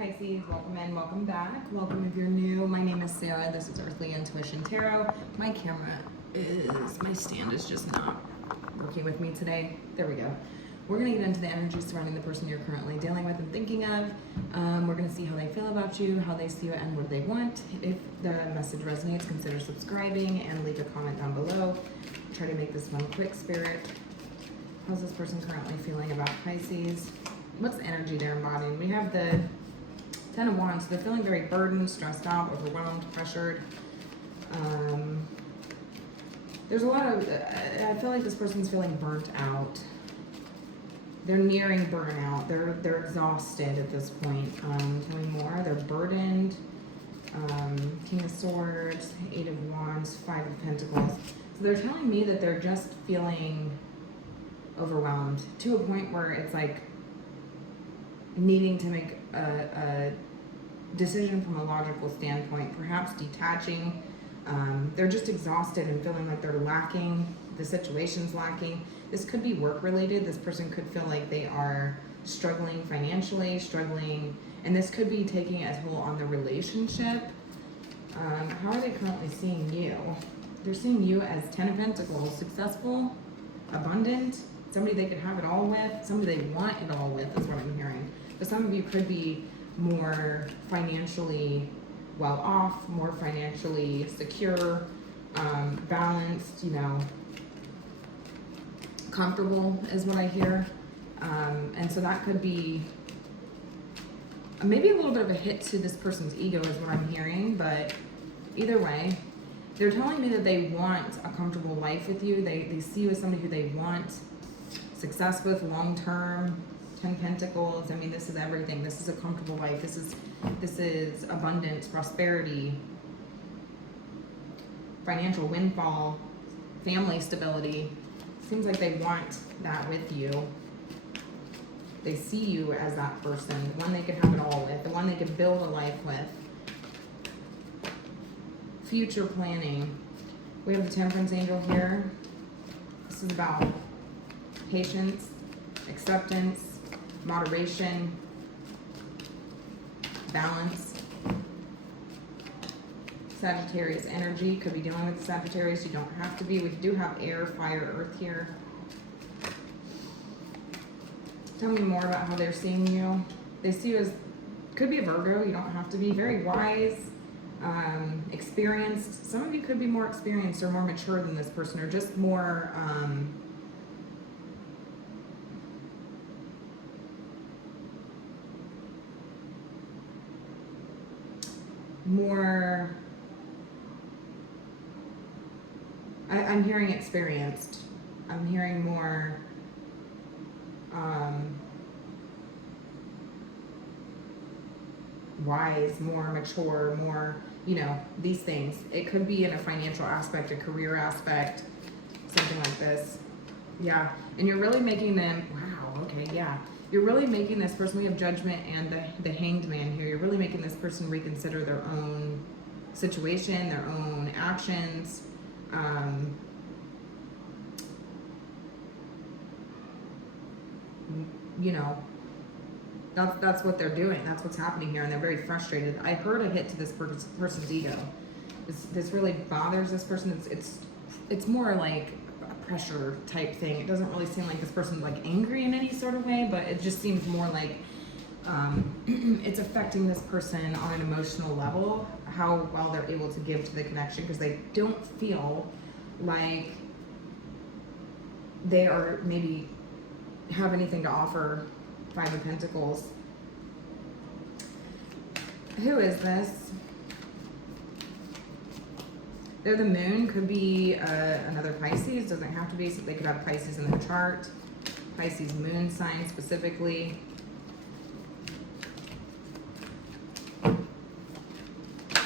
Pisces, welcome in, welcome back. Welcome if you're new. My name is Sarah. This is Earthly Intuition Tarot. My stand is just not working with me today. There we go. We're going to get into the energy surrounding the person you're currently dealing with and thinking of. We're going to see how they feel about you, how they see you, and what they want. If the message resonates, consider subscribing and leave a comment down below. Try to make this one quick, Spirit. How's this person currently feeling about Pisces? What's the energy they're embodying? We have the Ten of Wands. They're feeling very burdened, stressed out, overwhelmed, pressured. There's a lot of, I feel like this person's feeling burnt out. They're nearing burnout. They're exhausted at this point. Tell me more. They're burdened. King of Swords, Eight of Wands, Five of Pentacles. So they're telling me that they're just feeling overwhelmed to a point where it's like needing to make a decision from a logical standpoint, perhaps detaching. They're just exhausted and feeling like they're lacking, the situation's lacking. This could be work related. This person could feel like they are struggling financially, and this could be taking a toll on the relationship. How are they currently seeing you? They're seeing you as Ten of Pentacles, successful, abundant, somebody they could have it all with, somebody they want it all with is what I'm hearing. But some of you could be more financially well off, more financially secure, balanced, comfortable is what I hear. And so that could be maybe a little bit of a hit to this person's ego is what I'm hearing, but either way, they're telling me that they want a comfortable life with you. They see you as somebody who they want success with long-term. 10 Pentacles, I mean, this is everything. This is a comfortable life. This is abundance, prosperity, financial windfall, family stability. Seems like they want that with you. They see you as that person, the one they could have it all with, the one they could build a life with. Future planning. We have the Temperance Angel here. This is about patience, acceptance, moderation, balance. Sagittarius energy, could be dealing with Sagittarius, you don't have to be. We do have air, fire, earth here. Tell me more about how they're seeing you. They see you as, could be a Virgo, you don't have to be. Very wise, experienced. Some of you could be more experienced or more mature than this person, or just more I'm hearing experienced. I'm hearing more wise, more mature, more, these things. It could be in a financial aspect, a career aspect, something like this. Yeah, and you're really making them, wow, okay, yeah. You're really making this person, we have Judgment and the Hanged Man here. You're really making this person reconsider their own situation, their own actions. That's what they're doing. That's what's happening here, and they're very frustrated. I heard a hit to this person's ego. This really bothers this person. It's more like a pressure type thing. It doesn't really seem like this person's like angry in any sort of way, but it just seems more like it's affecting this person on an emotional level, how well they're able to give to the connection, because they don't feel like they are maybe have anything to offer. Five of Pentacles. Who is this? They're the Moon. Could be another Pisces. Doesn't have to be. So they could have Pisces in their chart. Pisces moon sign specifically.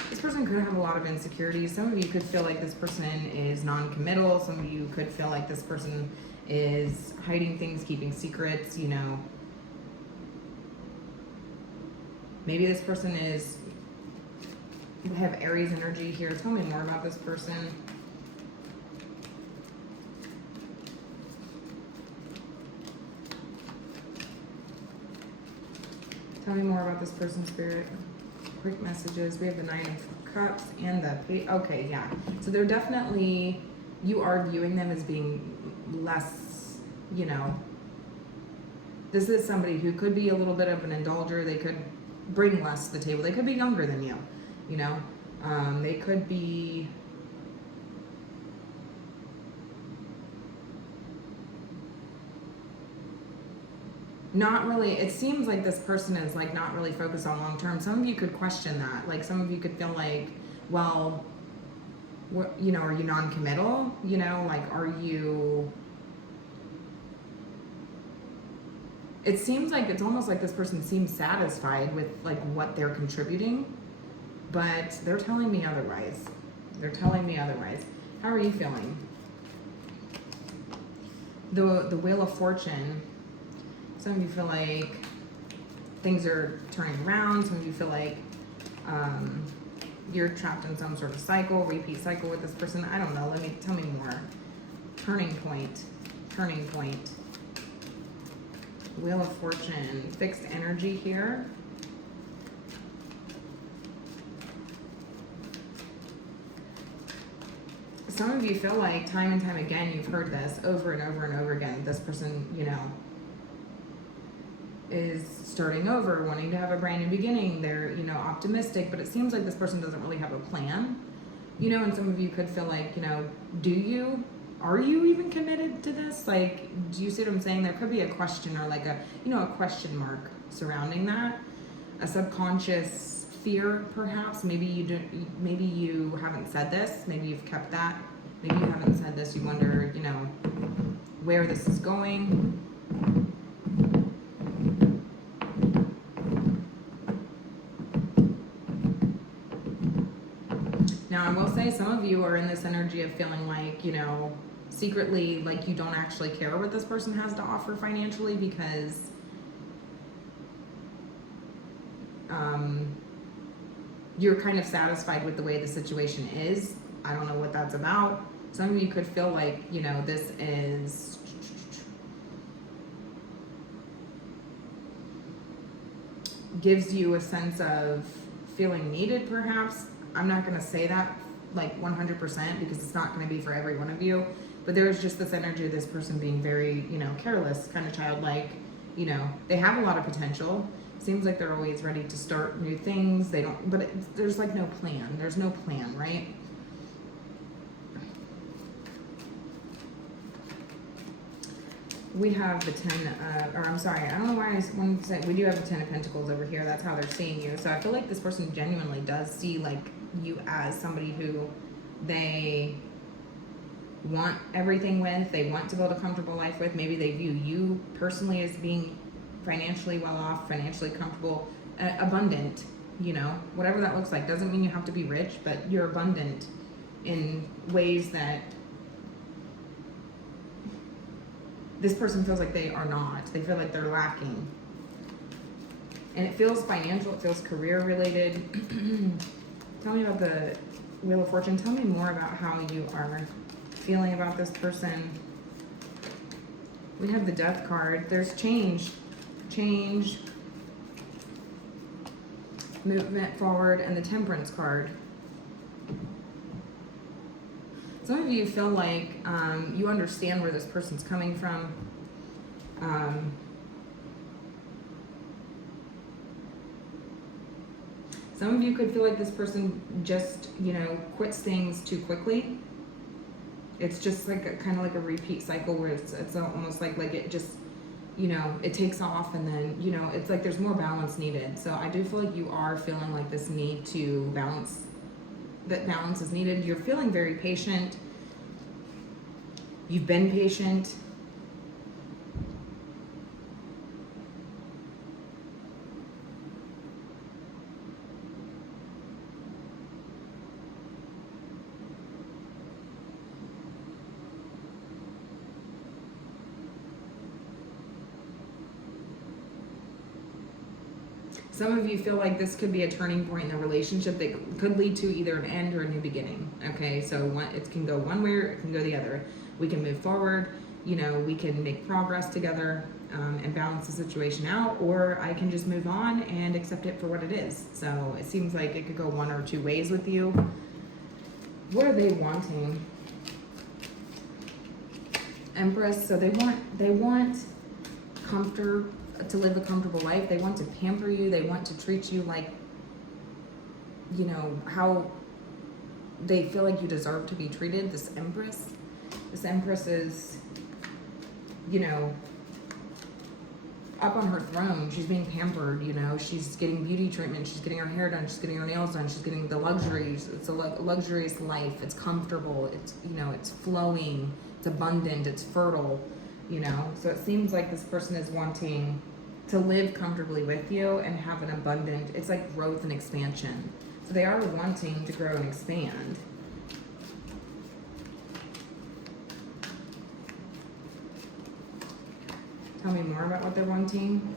This person could have a lot of insecurities. Some of you could feel like this person is non-committal. Some of you could feel like this person is hiding things, keeping secrets, Maybe this person have Aries energy here. Tell me more about this person. Tell me more about this person, Spirit. Quick messages. We have the Nine of Cups and the... Okay, yeah. So they're definitely... You are viewing them as being less, you know... This is somebody who could be a little bit of an indulger. They could bring less to the table. They could be younger than you, you know? They could be... Not really, it seems like this person is like not really focused on long term. Some of you could question that. Like some of you could feel like, well, you know, are you non-committal? You know, like, are you... It seems like it's almost like this person seems satisfied with like what they're contributing, but they're telling me otherwise. They're telling me otherwise. How are you feeling? The Wheel of Fortune. Some of you feel like things are turning around. Some of you feel like you're trapped in some sort of cycle, repeat cycle with this person. I don't know. Tell me more. Turning point. Turning point. Wheel of Fortune. Fixed energy here. Some of you feel like time and time again, you've heard this over and over and over again. This person, you know, is starting over, wanting to have a brand new beginning. They're, you know, optimistic, but it seems like this person doesn't really have a plan, you know, and some of you could feel like, you know, are you even committed to this? Like, do you see what I'm saying? There could be a question or like a, you know, a question mark surrounding that, a subconscious fear, perhaps. Maybe you haven't said this. Maybe you've kept that. Maybe you haven't said this. You wonder, you know, where this is going. Now, I will say some of you are in this energy of feeling like, you know, secretly, like you don't actually care what this person has to offer financially because you're kind of satisfied with the way the situation is. I don't know what that's about. Some of you could feel like, you know, this is... gives you a sense of feeling needed, perhaps. I'm not going to say that like 100% because it's not going to be for every one of you, but there's just this energy of this person being very, you know, careless, kind of childlike. You know, they have a lot of potential. Seems like they're always ready to start new things. They don't, but there's like no plan. There's no plan, right? We have the 10, or I'm sorry, I don't know why I wanted to say, we do have the 10 of Pentacles over here. That's how they're seeing you. So I feel like this person genuinely does see like you as somebody who they want everything with, they want to build a comfortable life with. Maybe they view you personally as being financially well off, financially comfortable, abundant, you know, whatever that looks like. Doesn't mean you have to be rich, but you're abundant in ways that this person feels like they are not. They feel like they're lacking. And it feels financial, it feels career related. Tell me about the Wheel of Fortune. Tell me more about how you are feeling about this person. We have the Death card. There's change, movement forward, and the Temperance card. Some of you feel like you understand where this person's coming from. Some of you could feel like this person just, you know, quits things too quickly. It's just like kind of like a repeat cycle where it's almost like it just, you know, it takes off and then, you know, it's like there's more balance needed. So I do feel like you are feeling like this need to balance, that balance is needed. You're feeling very patient. You've been patient. Some of you feel like this could be a turning point in the relationship that could lead to either an end or a new beginning. Okay, so it can go one way or it can go the other. We can move forward, you know, we can make progress together. and balance the situation out, or I can just move on and accept it for what it is. So it seems like it could go one or two ways with you. What are they wanting? Empress. So they want comfort, to live a comfortable life. They want to pamper you. They want to treat you like, you know, how they feel like you deserve to be treated. This Empress is, you know, up on her throne. She's being pampered, you know. She's getting beauty treatment. She's getting her hair done. She's getting her nails done. She's getting the luxuries. It's a luxurious life. It's comfortable. It's, you know, it's flowing. It's abundant. It's fertile, you know. So it seems like this person is wanting to live comfortably with you and have an abundant, it's like growth and expansion. So they are wanting to grow and expand. Tell me more about what they're wanting.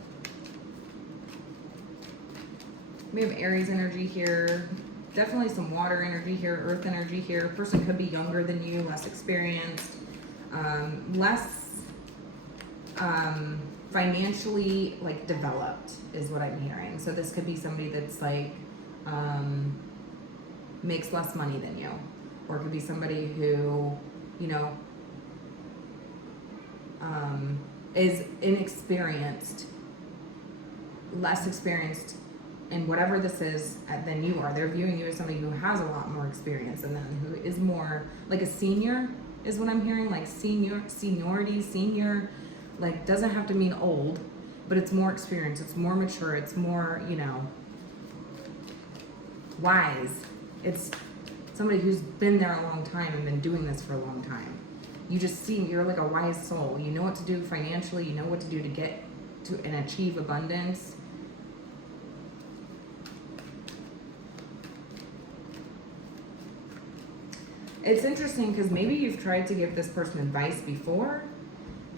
We have Aries energy here. Definitely some water energy here, earth energy here. Person could be younger than you, less experienced, less financially like developed is what I'm hearing. So this could be somebody that's like makes less money than you, or it could be somebody who, you know, is inexperienced, less experienced in whatever this is than you are. They're viewing you as somebody who has a lot more experience than them, who is more like a senior is what I'm hearing, like seniority, like doesn't have to mean old, but it's more experience, it's more mature, it's more, you know, wise. It's somebody who's been there a long time and been doing this for a long time. You just see, you're like a wise soul. You know what to do financially. You know what to do to get to and achieve abundance. It's interesting because maybe you've tried to give this person advice before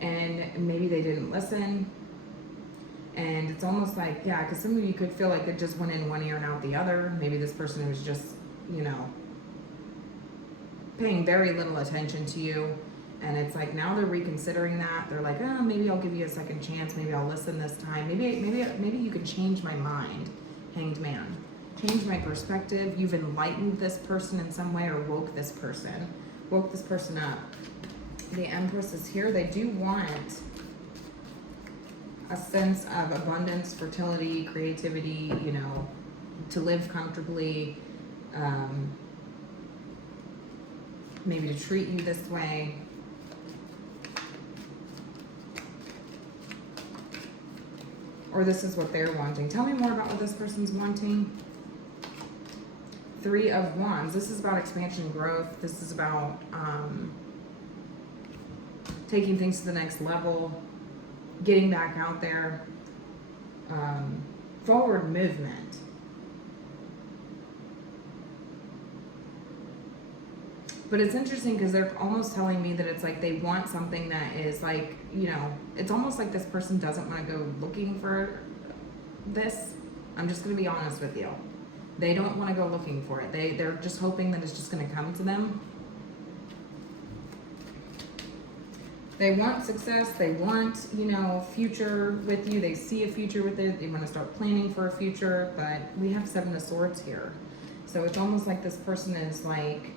and maybe they didn't listen. And it's almost like, yeah, because some of you could feel like it just went in one ear and out the other. Maybe this person was just, you know, paying very little attention to you. And it's like now they're reconsidering that. They're like, oh, maybe I'll give you a second chance. Maybe I'll listen this time. Maybe you can change my mind. Hanged Man. Change my perspective. You've enlightened this person in some way or woke this person up. The Empress is here. They do want a sense of abundance, fertility, creativity, you know, to live comfortably, maybe to treat you this way. Or this is what they're wanting. Tell me more about what this person's wanting. Three of Wands. This is about expansion and growth. This is about taking things to the next level, getting back out there, forward movement. But it's interesting because they're almost telling me that it's like they want something that is like, you know, it's almost like this person doesn't want to go looking for this. I'm just going to be honest with you. They don't want to go looking for it. They're just hoping that it's just going to come to them. They want success. They want, you know, future with you. They see a future with it. They want to start planning for a future. But we have Seven of Swords here. So it's almost like this person is like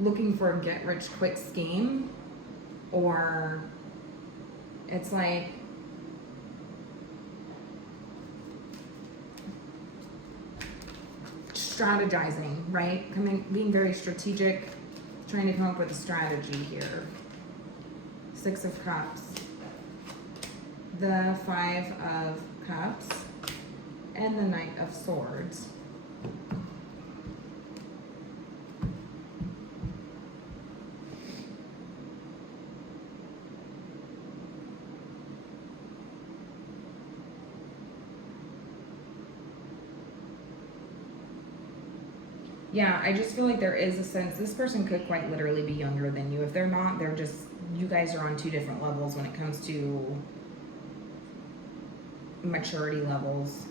looking for a get-rich-quick scheme, or it's like strategizing, right? Being very strategic, trying to come up with a strategy here. Six of Cups, the Five of Cups, and the Knight of Swords. Yeah, I just feel like there is a sense, this person could quite literally be younger than you. If they're not, they're just, you guys are on two different levels when it comes to maturity levels,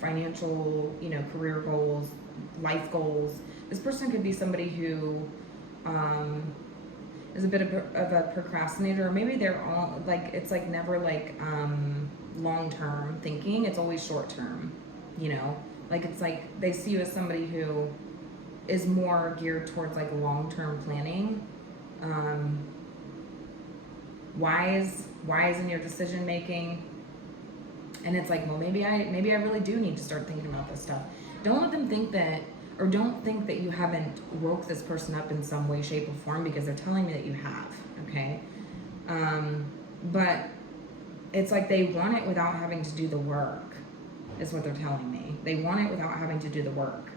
financial, you know, career goals, life goals. This person could be somebody who is a bit of a procrastinator, or maybe they're all like, it's like never like long-term thinking, it's always short-term, you know, like it's like they see you as somebody who is more geared towards like long-term planning, wise in your decision making. And it's like, well, maybe I really do need to start thinking about this stuff. Don't let them think that, or don't think that you haven't woke this person up in some way, shape, or form, because they're telling me that you have, okay? But it's like they want it without having to do the work, is what they're telling me. They want it without having to do the work.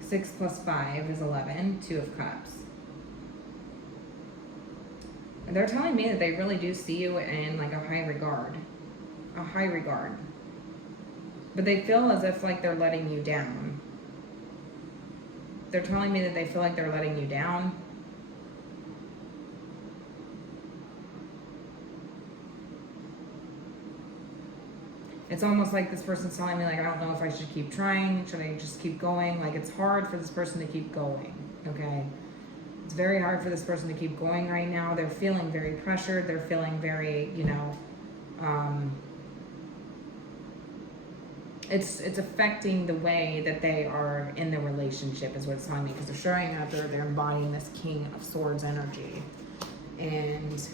Six plus 5 is 11, 2 of Cups. And they're telling me that they really do see you in like a high regard. A high regard. But they feel as if like they're letting you down. They're telling me that they feel like they're letting you down. It's almost like this person's telling me, like, I don't know if I should keep trying. Should I just keep going? Like, it's hard for this person to keep going, okay? It's very hard for this person to keep going right now. They're feeling very pressured. They're feeling very, you know, it's affecting the way that they are in the relationship, is what it's telling me, because they're showing up, they're embodying this King of Swords energy. And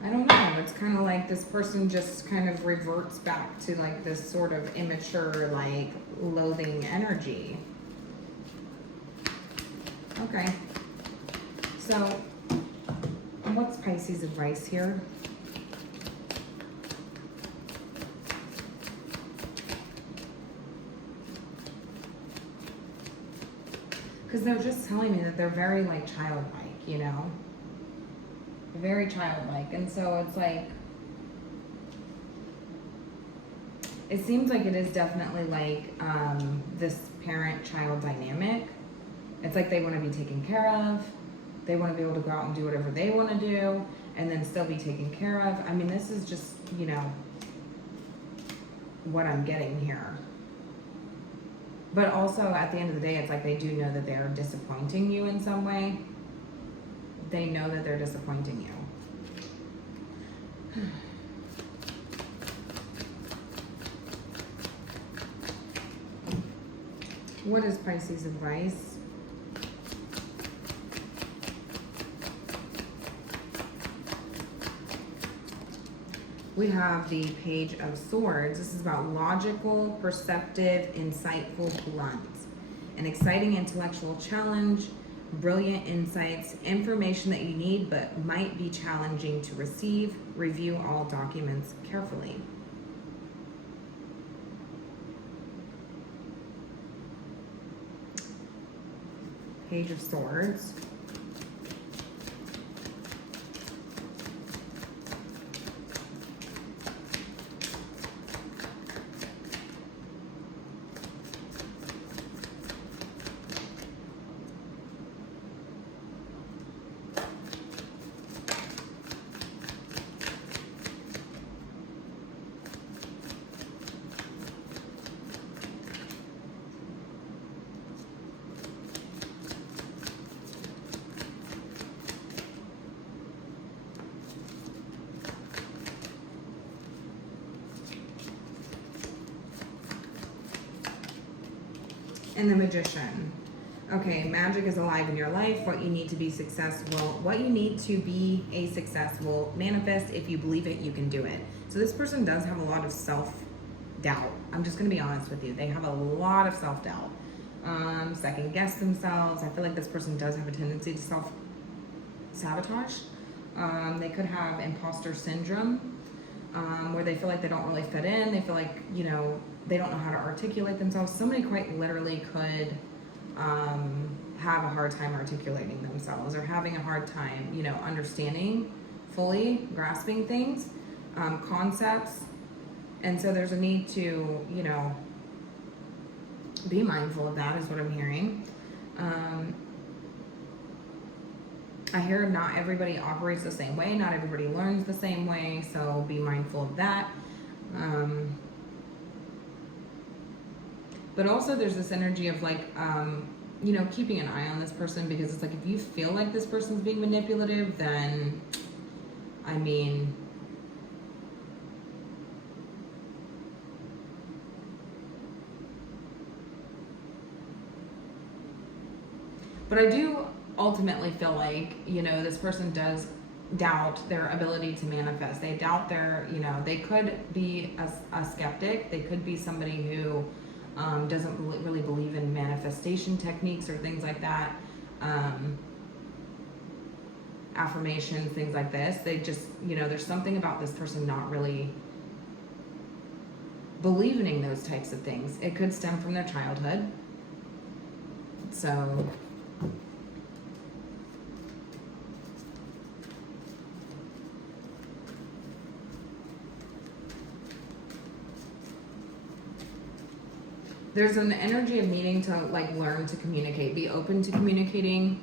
I don't know. It's kind of like this person just kind of reverts back to like this sort of immature, like loathing energy. Okay. So, what's Pisces' advice here? Because they're just telling me that they're very like childlike, you know? Very childlike. And so it's like, it seems like it is definitely like this parent-child dynamic. It's like they want to be taken care of. They want to be able to go out and do whatever they want to do and then still be taken care of. I mean, this is just, you know, what I'm getting here. But also, at the end of the day, it's like they do know that they're disappointing you in some way. They know that they're disappointing you. What is Pisces' advice? We have the Page of Swords. This is about logical, perceptive, insightful, blunt. An exciting intellectual challenge, brilliant insights, information that you need but might be challenging to receive. Review all documents carefully. Page of Swords. And the Magician. Okay, magic is alive in your life. What you need to be successful, what you need to be a successful manifest. If you believe it, you can do it. So this person does have a lot of self-doubt. I'm just going to be honest with you. They have a lot of self-doubt. Second guess themselves. I feel like this person does have a tendency to self-sabotage. They could have imposter syndrome, where they feel like they don't really fit in. They feel like, you know, they don't know how to articulate themselves. Somebody quite literally could have a hard time articulating themselves, or having a hard time, you know, understanding fully, grasping things, concepts. And so there's a need to, you know, be mindful of that, is what I'm hearing. I hear not everybody operates the same way, not everybody learns the same way, so be mindful of that. But also there's this energy of like, you know, keeping an eye on this person, because it's like, if you feel like this person's being manipulative, then, I mean, but I do ultimately feel like, you know, this person does doubt their ability to manifest. They doubt their, you know, they could be a skeptic. They could be somebody who doesn't really believe in manifestation techniques or things like that. Affirmations, things like this. They just, you know, there's something about this person not really believing in those types of things. It could stem from their childhood. So there's an energy of needing to like learn to communicate, be open to communicating,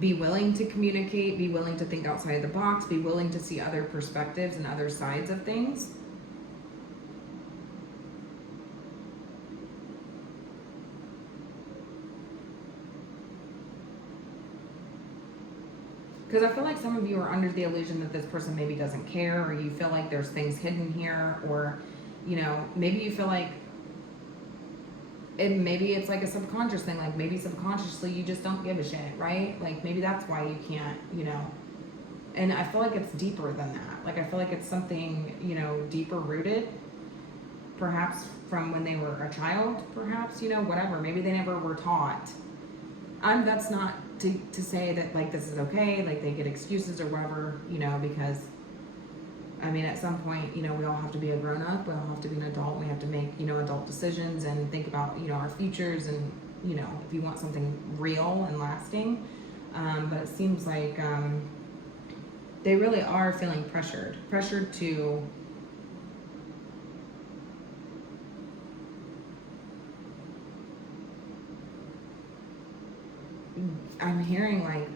be willing to communicate, be willing to think outside the box, be willing to see other perspectives and other sides of things. Because I feel like some of you are under the illusion that this person maybe doesn't care, or you feel like there's things hidden here, or, you know, maybe you feel like maybe it's like a subconscious thing, like maybe subconsciously you just don't give a shit, right? Like maybe that's why you can't, you know. And I feel like it's deeper than that. Like I feel like it's something, you know, deeper rooted, perhaps from when they were a child, perhaps, you know, whatever. Maybe they never were taught. That's not to say that like this is okay, like they get excuses or whatever, you know, because I mean, at some point, you know, we all have to be a grown-up, we all have to be an adult, we have to make, you know, adult decisions and think about, you know, our futures and, you know, if you want something real and lasting. But it seems like they really are feeling pressured to I'm hearing like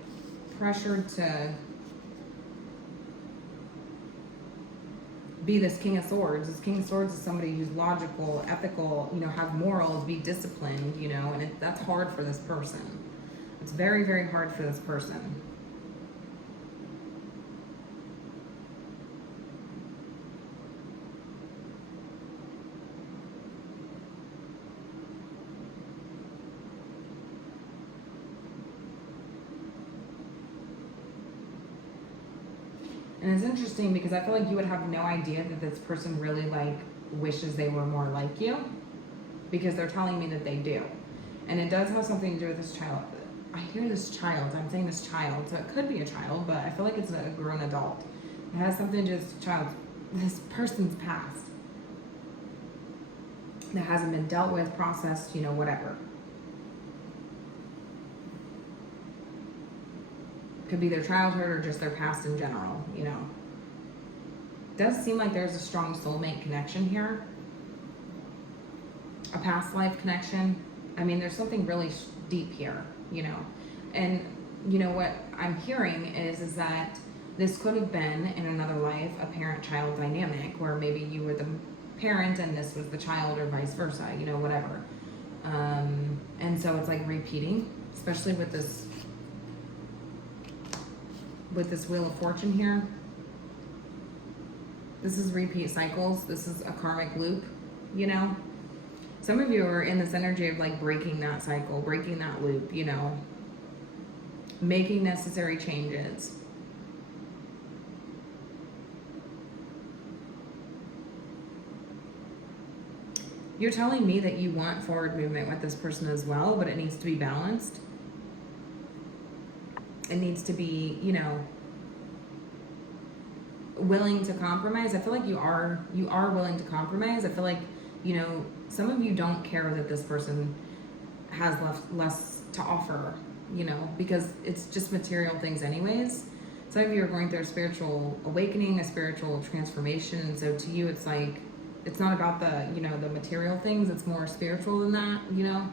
pressured to be this King of Swords. This King of Swords is somebody who's logical, ethical, you know, have morals, be disciplined, you know, and that's hard for this person. It's very, very hard for this person. And it's interesting because I feel like you would have no idea that this person really like wishes they were more like you, because they're telling me that they do. And it does have something to do with this child. I hear this child, I'm saying this child, so it could be a child, but I feel like it's a grown adult. It has something to do with this child, this person's past that hasn't been dealt with, processed, you know, whatever. Could be their childhood or just their past in general, you know. Does seem like there's a strong soulmate connection here. A past life connection. I mean, there's something really deep here, you know. And, you know, what I'm hearing is that this could have been, in another life, a parent-child dynamic where maybe you were the parent and this was the child, or vice versa, you know, whatever. And so it's like repeating, especially with this Wheel of Fortune here. This is repeat cycles. This is a karmic loop, you know. Some of you are in this energy of like breaking that cycle, breaking that loop, you know, making necessary changes. You're telling me that you want forward movement with this person as well, but it needs to be balanced. It needs to be, you know, willing to compromise. I feel like you are willing to compromise. I feel like, you know, some of you don't care that this person has less to offer, you know, because it's just material things anyways. Some of you are going through a spiritual awakening, a spiritual transformation, and so to you it's like, it's not about the, you know, the material things, it's more spiritual than that, you know,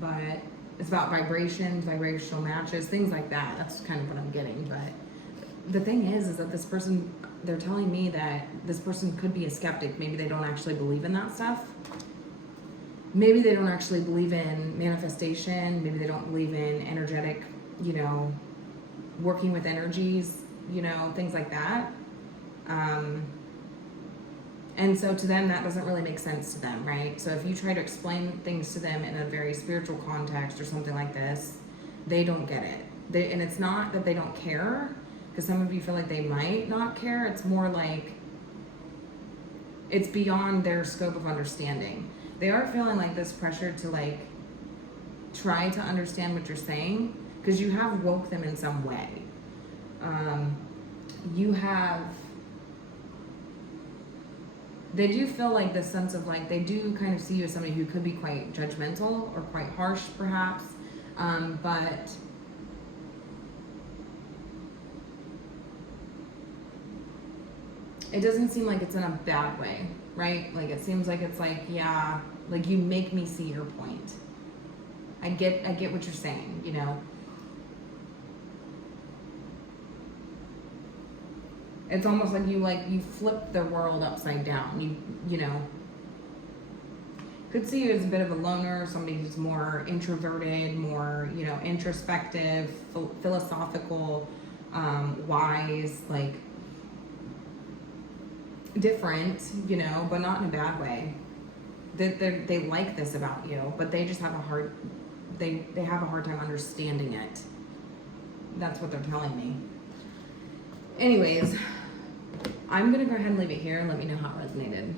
but it's about vibrations, vibrational matches, things like that. That's kind of what I'm getting. But the thing is that this person, they're telling me that this person could be a skeptic. Maybe they don't actually believe in that stuff. Maybe they don't actually believe in manifestation. Maybe they don't believe in energetic, you know, working with energies, you know, things like that. And so to them, that doesn't really make sense to them, right? So if you try to explain things to them in a very spiritual context or something like this, they don't get it. And it's not that they don't care, because some of you feel like they might not care. It's more like it's beyond their scope of understanding. They are feeling like this pressure to like try to understand what you're saying, because you have woke them in some way. They do feel like this sense of like, they do kind of see you as somebody who could be quite judgmental or quite harsh perhaps, but it doesn't seem like it's in a bad way, right? Like it seems like it's like, yeah, like you make me see your point. I get what you're saying, you know. It's almost like you flip the world upside down. You know, could see you as a bit of a loner, somebody who's more introverted, more, you know, introspective, philosophical, wise, like different, you know, but not in a bad way. They like this about you, but they just have they have a hard time understanding it. That's what they're telling me. Anyways, I'm gonna go ahead and leave it here and let me know how it resonated.